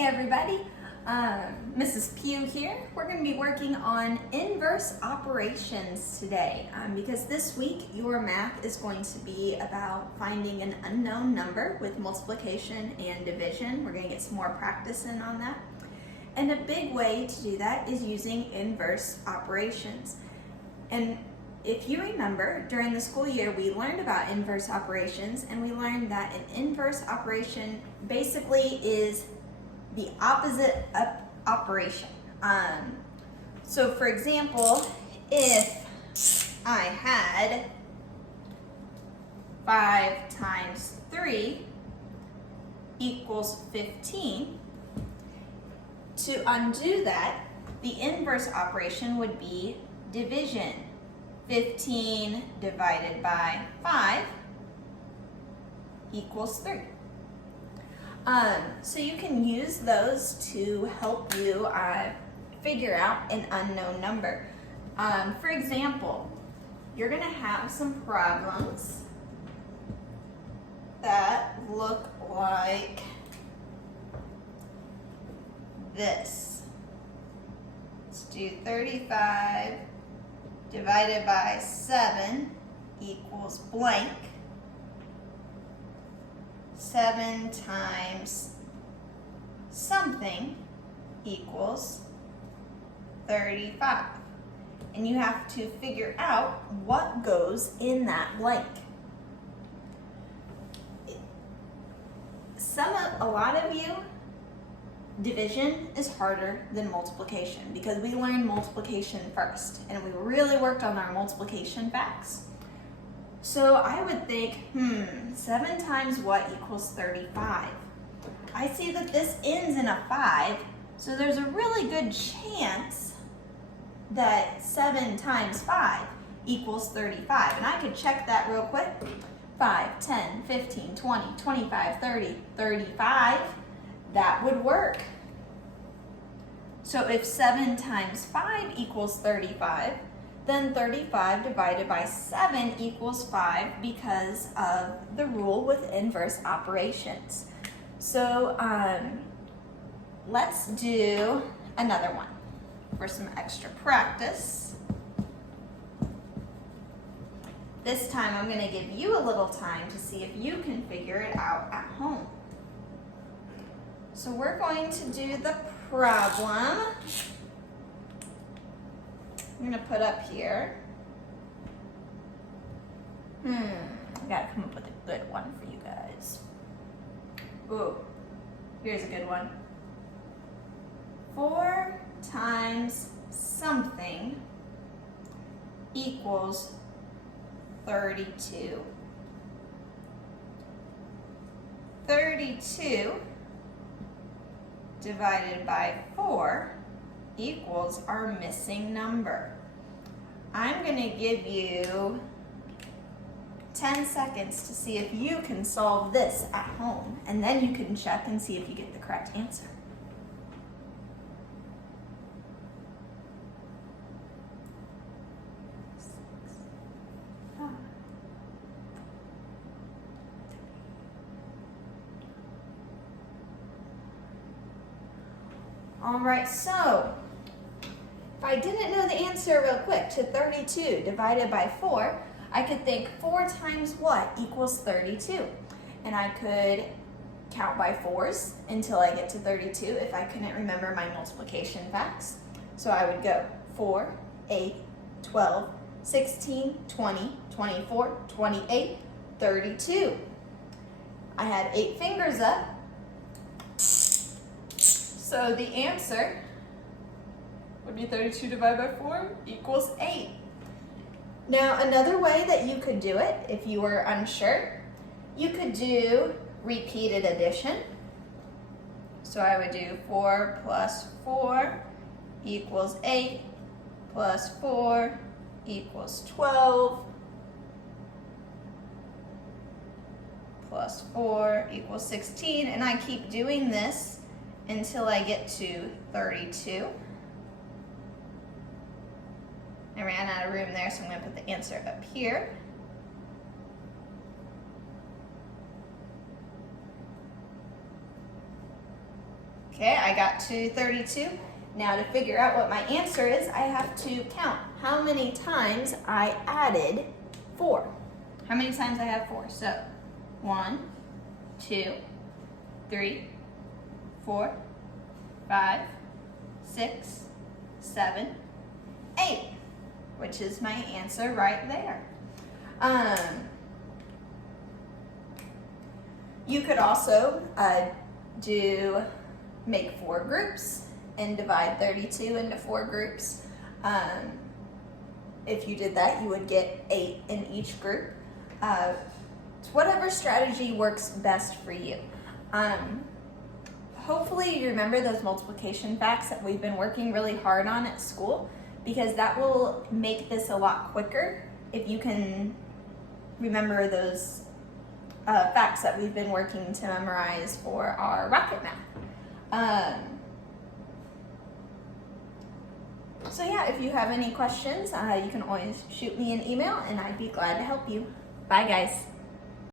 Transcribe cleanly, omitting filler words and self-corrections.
Hey everybody, Mrs. Pugh here. We're going to be working on inverse operations today because this week your math is going to be about finding an unknown number with multiplication and division. We're going to get some more practice in on that. And a big way to do that is using inverse operations. And if you remember, during the school year, we learned about inverse operations, and we learned that an inverse operation basically is the opposite of operation. So for example, if I had 5 times 3 equals 15, to undo that, the inverse operation would be division. 15 divided by 5 equals 3. So you can use those to help you figure out an unknown number. For example, you're going to have some problems that look like this. Let's do 35 divided by 7 equals blank. 7 times something equals 35. And you have to figure out what goes in that blank. A lot of you, division is harder than multiplication because we learned multiplication first and we really worked on our multiplication facts. So I would think, 7 times what equals 35? I see that this ends in a 5, so there's a really good chance that 7 times 5 equals 35. And I could check that real quick. 5, 10, 15, 20, 25, 30, 35. That would work. So if 7 times 5 equals 35, then 35 divided by 7 equals 5 because of the rule with inverse operations. So let's do another one for some extra practice. This time I'm going to give you a little time to see if you can figure it out at home. So we're going to do the problem. I'm going to put up here. I got to come up with a good one for you guys. Ooh, here's a good one. 4 times something equals 32. 32 divided by 4 equals our missing number. I'm going to give you 10 seconds to see if you can solve this at home, and then you can check and see if you get the correct answer. All right, so if I didn't know the answer real quick to 32 divided by 4, I could think 4 times what equals 32? And I could count by 4s until I get to 32 if I couldn't remember my multiplication facts. So I would go 4, 8, 12, 16, 20, 24, 28, 32. I had 8 fingers up. So the answer would be 32 divided by 4 equals 8. Now another way that you could do it, if you were unsure, you could do repeated addition. So I would do 4 plus 4 equals 8 plus 4 equals 12 plus 4 equals 16, and I keep doing this until I get to 32. I ran out of room there, so I'm going to put the answer up here. Okay, I got to 32. Now to figure out what my answer is, I have to count how many times I added 4. How many times I have 4? So 1, 2, 3, 4, 5, 6, 7, 8, which is my answer right there. You could also make 4 groups and divide 32 into 4 groups. If you did that, you would get 8 in each group. Whatever strategy works best for you. Hopefully you remember those multiplication facts that we've been working really hard on at school, because that will make this a lot quicker if you can remember those facts that we've been working to memorize for our rocket math. So yeah, if you have any questions, you can always shoot me an email and I'd be glad to help you. Bye guys.